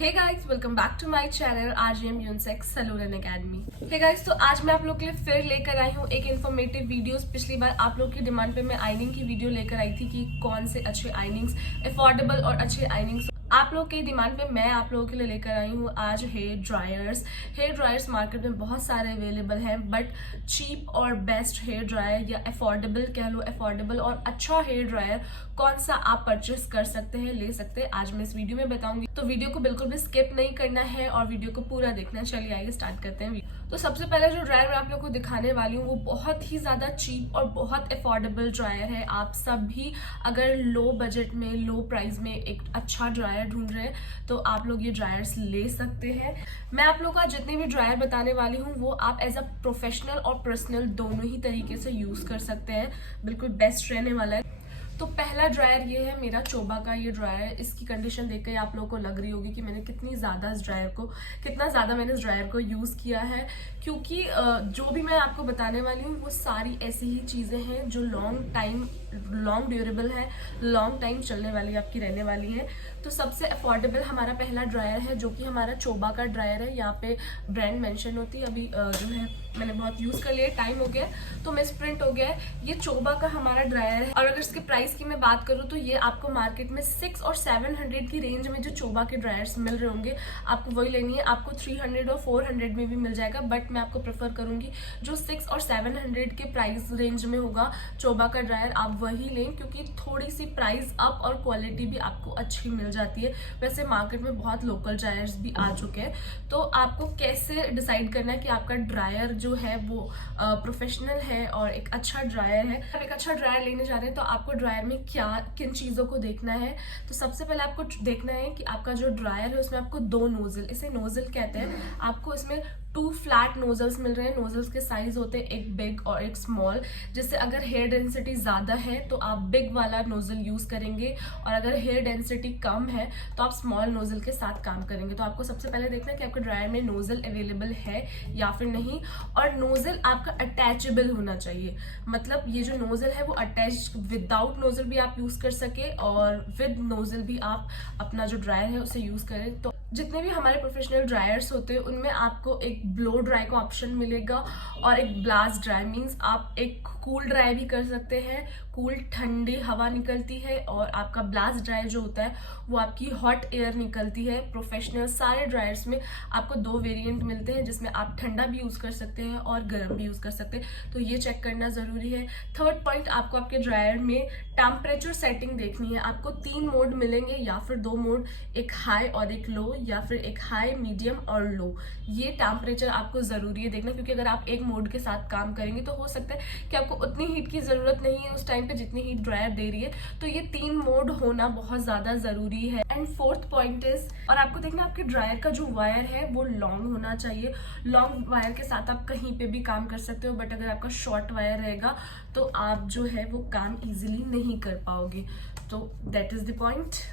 Hey guys, welcome back to my channel RGM unisex salon academy. Hey guys, तो आज मैं आप लोग के लिए फिर लेकर आई हूँ एक इन्फॉर्मेटिव वीडियोस। पिछली बार आप लोग की डिमांड पे मैं आइनिंग की वीडियो लेकर आई थी कि कौन से अच्छे आइनिंग्स, अफोर्डेबल और अच्छे आइनिंग्स आप लोग की डिमांड पे मैं आप लोगों के लिए लेकर आई हूँ आज हेयर ड्रायर्स मार्केट में बहुत सारे अवेलेबल हैं, बट चीप और बेस्ट हेयर ड्रायर या अफोर्डेबल कह लो, अफोर्डेबल और अच्छा हेयर ड्रायर कौन सा आप परचेस कर सकते हैं, ले सकते हैं, आज मैं इस वीडियो में बताऊंगी। तो वीडियो को बिल्कुल भी स्किप नहीं करना है और वीडियो को पूरा देखना है। चलिए आइए स्टार्ट करते हैं। तो सबसे पहले जो ड्रायर मैं आप लोग को दिखाने वाली हूँ वो बहुत ही ज्यादा चीप और बहुत अफोर्डेबल ड्रायर है। आप सब भी अगर लो बजट में, लो प्राइस में एक अच्छा ड्रायर ढूंढ रहे हैं तो आप लोग ये ड्रायर्स ले सकते हैं। मैं आप लोग का जितने भी ड्रायर बताने वाली हूँ वो आप एज अ प्रोफेशनल और पर्सनल दोनों ही तरीके से यूज कर सकते हैं। बिल्कुल बेस्ट रहने वाला है। तो पहला ड्रायर ये है मेरा चोबा का ये ड्रायर। इसकी कंडीशन देखकर आप लोगों को लग रही होगी कि मैंने कितना ज़्यादा मैंने इस ड्रायर को यूज़ किया है, क्योंकि जो भी मैं आपको बताने वाली हूँ वो सारी ऐसी ही चीज़ें हैं जो लॉन्ग ड्यूरेबल है, लॉन्ग टाइम चलने वाली आपकी रहने वाली है। तो सबसे अफोर्डेबल हमारा पहला ड्रायर है जो कि हमारा चोबा का ड्रायर है। यहाँ पे ब्रांड मेंशन होती है, अभी जो है मैंने बहुत यूज़ कर लिया, टाइम हो गया तो मिस प्रिंट हो गया है। ये चोबा का हमारा ड्रायर है और अगर इसके प्राइस की मैं बात करूँ तो ये आपको मार्केट में 600 और 700 की रेंज में जो चोबा के ड्रायर्स मिल रहे होंगे आपको वही लेनी है। आपको 300 और 400 में भी मिल जाएगा, बट मैं आपको प्रेफर करूंगी जो 600 और 700 के प्राइस रेंज में होगा चोबा का ड्रायर आप वही लें, क्योंकि थोड़ी सी प्राइस अप और क्वालिटी भी आपको अच्छी मिल जाती है। वैसे मार्केट में बहुत लोकल ड्रायर्स भी आ चुके हैं। तो आपको कैसे डिसाइड करना है कि आपका ड्रायर जो है वो प्रोफेशनल है और एक अच्छा ड्रायर है। आप एक अच्छा ड्रायर लेने जा रहे हैं तो आपको ड्रायर में किन चीज़ों को देखना है। तो सबसे पहले आपको देखना है कि आपका जो ड्रायर है उसमें आपको 2 नोजल, इसे नोजल कहते हैं, आपको इसमें 2 फ्लैट नोजल्स मिल रहे हैं। नोजल्स के साइज होते हैं एक बिग और एक स्मॉल। जैसे अगर हेयर डेंसिटी ज़्यादा है तो आप बिग वाला नोजल यूज़ करेंगे और अगर हेयर डेंसिटी कम है तो आप स्मॉल नोजल के साथ काम करेंगे। तो आपको सबसे पहले देखना है कि आपके ड्रायर में नोजल अवेलेबल है या फिर नहीं, और नोजल आपका अटैचेबल होना चाहिए। मतलब ये जो नोजल है वो अटैच, विदाउट नोजल भी आप यूज़ कर सके और विद नोजल भी आप अपना जो ड्रायर है उसे यूज़ करें। तो जितने भी हमारे प्रोफेशनल ड्रायर्स होते हैं उनमें आपको एक ब्लो ड्राई का ऑप्शन मिलेगा और एक ब्लास्ट ड्राई, मीन्स आप एक कूल ड्राई भी कर सकते हैं, कूल ठंडी हवा निकलती है, और आपका ब्लास्ट ड्राई जो होता है वो आपकी हॉट एयर निकलती है। प्रोफेशनल सारे ड्रायर्स में आपको 2 वेरिएंट मिलते हैं जिसमें आप ठंडा भी यूज़ कर सकते हैं और गर्म भी यूज़ कर सकते हैं, तो ये चेक करना ज़रूरी है। थर्ड पॉइंट, आपको आपके ड्रायर में टेम्परेचर सेटिंग देखनी है। आपको 3 मोड मिलेंगे या फिर 2 मोड, एक हाई और एक लो, या फिर एक हाई, मीडियम और लो। ये टेम्परेचर आपको ज़रूरी है देखना, क्योंकि अगर आप एक मोड के साथ काम करेंगे तो हो सकता है कि आपको उतनी हीट की ज़रूरत नहीं है उस टाइम पे जितनी हीट ड्रायर दे रही है। तो ये 3 मोड होना बहुत ज़्यादा ज़रूरी है। एंड फोर्थ पॉइंट इज, और आपको देखना आपके ड्रायर का जो वायर है वो लॉन्ग होना चाहिए। लॉन्ग वायर के साथ आप कहीं पे भी काम कर सकते हो, बट अगर आपका शॉर्ट वायर रहेगा तो आप जो है वो काम इजीली नहीं कर पाओगे। तो दैट इज द पॉइंट।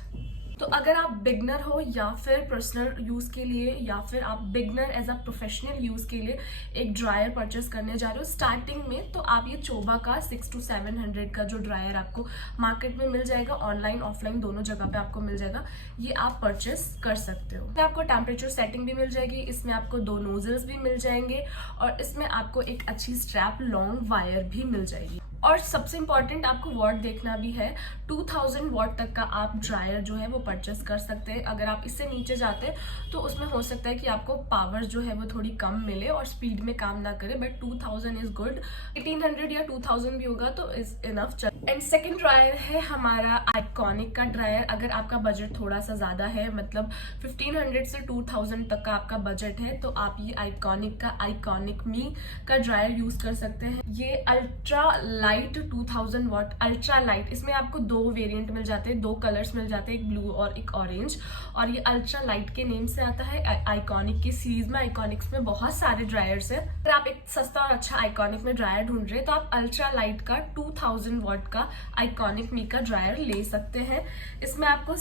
तो अगर आप बिगनर हो या फिर पर्सनल यूज़ के लिए या फिर आप beginner as a professional use के लिए एक ड्रायर परचेस करने जा रहे हो स्टार्टिंग में, तो आप ये चोबा का 600 to 700 का जो ड्रायर आपको मार्केट में मिल जाएगा, ऑनलाइन ऑफलाइन दोनों जगह पे आपको मिल जाएगा, ये आप परचेस कर सकते हो। इसमें आपको टेम्परेचर सेटिंग भी मिल जाएगी, इसमें आपको 2 नोजल्स भी मिल जाएंगे और इसमें आपको एक अच्छी स्ट्रैप लॉन्ग वायर भी मिल जाएगी। और सबसे इंपॉर्टेंट आपको वॉट देखना भी है। 2000 वॉट तक का आप ड्रायर जो है वो परचेस कर सकते हैं। अगर आप इससे नीचे जाते हैं तो उसमें हो सकता है कि आपको पावर जो है वो थोड़ी कम मिले और स्पीड में काम ना करे, बट 2000 इज गुड। 1800 या 2000 भी होगा तो is enough. And second dryer है हमारा आइकॉनिक का ड्रायर। अगर आपका बजट थोड़ा सा ज्यादा है, मतलब 1500 से 2000 तक का आपका बजट है, तो आप ये आइकॉनिक का आइकॉनिक मी का ड्रायर यूज कर सकते हैं। ये ultra light 2000 what ultra light, इसमें आपको 2 वेरिएंट मिल जाते हैं, 2 कलर्स मिल जाते हैं, एक ब्लू और एक ऑरेंज, और ये अल्ट्रा लाइट के नेम से आता है। आइकॉनिक की सीरीज में, आइकॉनिक्स में बहुत सारे ड्रायर्स हैं। अगर आप एक सस्ता और अच्छा आइकॉनिक में ड्रायर ढूंढ रहे हैं तो आप अल्ट्रा लाइट का 2000 वॉट का आइकॉनिक मी का ड्रायर ले सकते हैं। इसमें आपको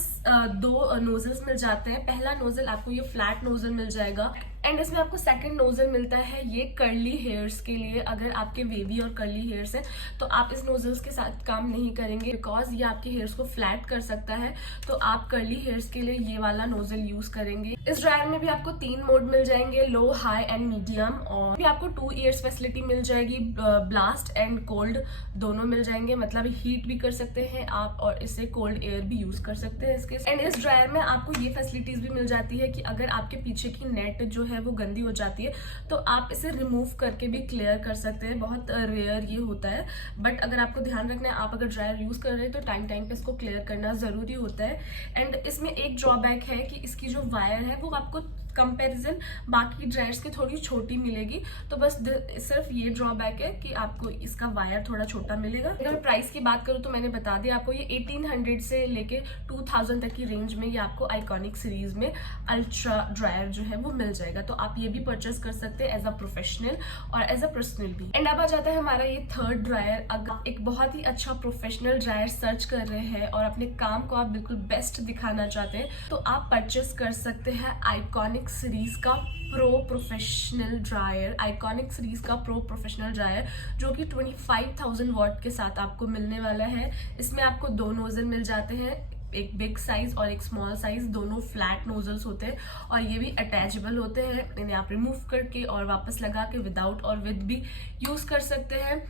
2 नोजल्स मिल जाते हैं। पहला नोजल आपको ये फ्लैट नोजल मिल जाएगा एंड इसमें आपको सेकंड नोजल मिलता है ये कर्ली हेयर्स के लिए। अगर आपके वेवी और कर्ली हेयर्स हैं तो आप इस नोजल्स के साथ काम नहीं करेंगे बिकॉज ये आपके हेयर्स को फ्लैट कर सकता है। तो आप कर्ली हेयर्स के लिए ये वाला नोजल यूज करेंगे। इस ड्रायर में भी आपको 3 मोड मिल जाएंगे, लो, हाई एंड मीडियम। और भी आपको 2 ईयर्स फैसिलिटी मिल जाएगी, ब्लास्ट एंड कोल्ड दोनों मिल जाएंगे, मतलब हीट भी कर सकते हैं आप और इससे कोल्ड एयर भी यूज कर सकते हैं इसके। एंड इस ड्रायर में आपको ये फैसिलिटीज भी मिल जाती है कि अगर आपके पीछे की नेट जो है वो गंदी हो जाती है तो आप इसे रिमूव करके भी क्लियर कर सकते हैं। बहुत रेयर ये होता है, बट अगर आपको ध्यान रखना है, आप अगर ड्रायर यूज कर रहे हैं तो टाइम टाइम पे इसको क्लियर करना जरूरी होता है। एंड इसमें एक ड्रॉबैक है कि इसकी जो वायर है वो आपको कंपैरिजन बाकी ड्रायर्स की थोड़ी छोटी मिलेगी। तो बस सिर्फ ये ड्रॉबैक है कि आपको इसका वायर थोड़ा छोटा मिलेगा। अगर प्राइस की बात करूँ तो मैंने बता दिया आपको, ये 1800 से लेके 2000 तक की रेंज में ये आपको आइकॉनिक सीरीज में अल्ट्रा ड्रायर जो है वो मिल जाएगा। तो आप ये भी परचेस कर सकते हैं एज अ प्रोफेशनल और एज अ पर्सनल भी। एंड अब आ जाता है हमारा ये थर्ड ड्रायर। अगर आप एक बहुत ही अच्छा प्रोफेशनल ड्रायर सर्च कर रहे हैं और अपने काम को आप बिल्कुल बेस्ट दिखाना चाहते हैं तो आप परचेस कर सकते हैं आइकॉनिक सीरीज का pro professional dryer. Iconic series का प्रो प्रोफेशनल ड्रायर जो कि 25,000 वॉट के साथ आपको मिलने वाला है। इसमें आपको 2 नोजल मिल जाते हैं, एक बिग साइज और एक स्मॉल साइज। दोनों फ्लैट नोजल्स होते हैं और ये भी अटैचेबल होते हैं। इन्हें आप रिमूव करके और वापस लगा के विदाउट और विद भी यूज कर सकते हैं।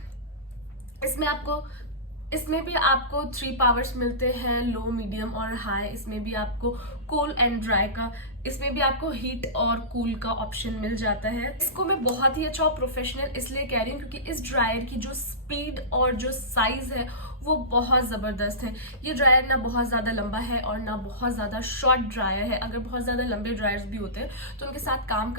इसमें भी आपको 3 पावर्स मिलते हैं, लो, मीडियम और हाई। इसमें भी आपको कूल एंड ड्राई का, इसमें भी आपको हीट और कूल का ऑप्शन मिल जाता है। इसको मैं बहुत ही अच्छा और प्रोफेशनल इसलिए कह रही हूँ क्योंकि इस ड्रायर की जो स्पीड और जो साइज है वो बहुत जबरदस्त है। ये ड्रायर ना बहुत ज्यादा लंबा है और ना बहुत ज्यादा शॉर्ट ड्रायर है। अगर बहुत ज्यादा लंबे ड्रायर्स भी होते हैं तो उनके साथ काम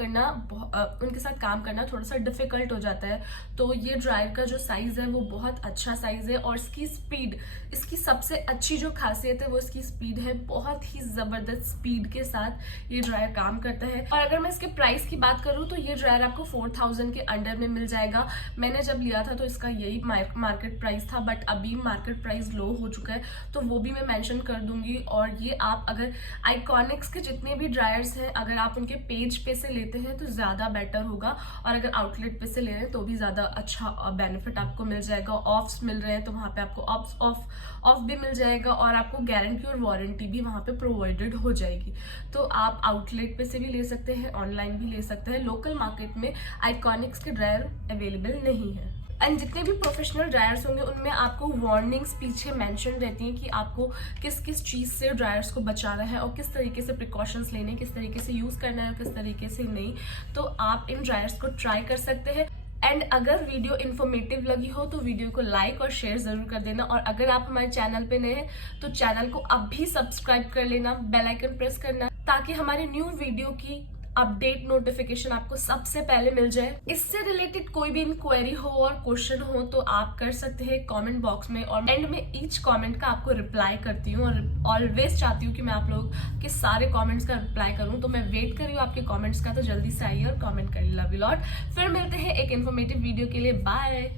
करना थोड़ा सा डिफिकल्ट हो जाता है। तो ये ड्रायर का जो साइज है वो बहुत अच्छा साइज है और इसकी स्पीड, इसकी सबसे अच्छी जो खासियत है वो इसकी स्पीड है। बहुत ही जबरदस्त स्पीड के साथ ये ड्रायर काम करता है। और अगर मैं इसके प्राइस की बात करूँ तो ये ड्रायर आपको 4000 के अंडर में मिल जाएगा। मैंने जब लिया था तो इसका यही मार्केट प्राइस था, बट अभी मार्केट प्राइस लो हो चुका है तो वो भी मैं मेंशन कर दूंगी। और ये आप अगर आइकॉनिक्स के जितने भी ड्रायर्स हैं अगर आप उनके पेज पे से लेते हैं तो ज्यादा बेटर होगा, और अगर आउटलेट पे से ले रहे हैं तो भी ज्यादा अच्छा बेनिफिट आपको मिल जाएगा। ऑफ्स मिल रहे हैं तो वहां पे आपको ऑफ भी मिल जाएगा और आपको गारंटी और वारंटी भी वहां पे प्रोवाइडेड हो जाएगी। तो आप आउटलेट पे से भी ले सकते हैं, ऑनलाइन भी ले सकते हैं। लोकल मार्केट में आइकॉनिक्स के ड्रायर अवेलेबल नहीं है। एंड जितने भी प्रोफेशनल ड्रायर्स होंगे उनमें आपको वार्निंग्स पीछे मेंशन रहती हैं कि आपको किस किस चीज़ से ड्रायर्स को बचाना है और किस तरीके से प्रिकॉशंस लेने, किस तरीके से यूज़ करना है और किस तरीके से नहीं। तो आप इन ड्रायर्स को ट्राई कर सकते हैं। एंड अगर वीडियो इन्फॉर्मेटिव लगी हो तो वीडियो को लाइक और शेयर जरूर कर देना। और अगर आप हमारे चैनल पे नए हैं तो चैनल को अब भी सब्सक्राइब कर लेना, बेल आइकन प्रेस करना ताकि हमारी न्यू वीडियो की अपडेट नोटिफिकेशन आपको सबसे पहले मिल जाए। इससे रिलेटेड कोई भी इंक्वायरी हो और क्वेश्चन हो तो आप कर सकते हैं कमेंट बॉक्स में, और एंड में ईच कमेंट का आपको रिप्लाई करती हूँ और ऑलवेज चाहती हूँ कि मैं आप लोग के सारे कमेंट्स का रिप्लाई करूँ। तो मैं वेट कर रही हूँ आपके कमेंट्स का, तो जल्दी से आइए और कमेंट करिए। Love you lot. फिर मिलते हैं एक इन्फॉर्मेटिव वीडियो के लिए। बाय।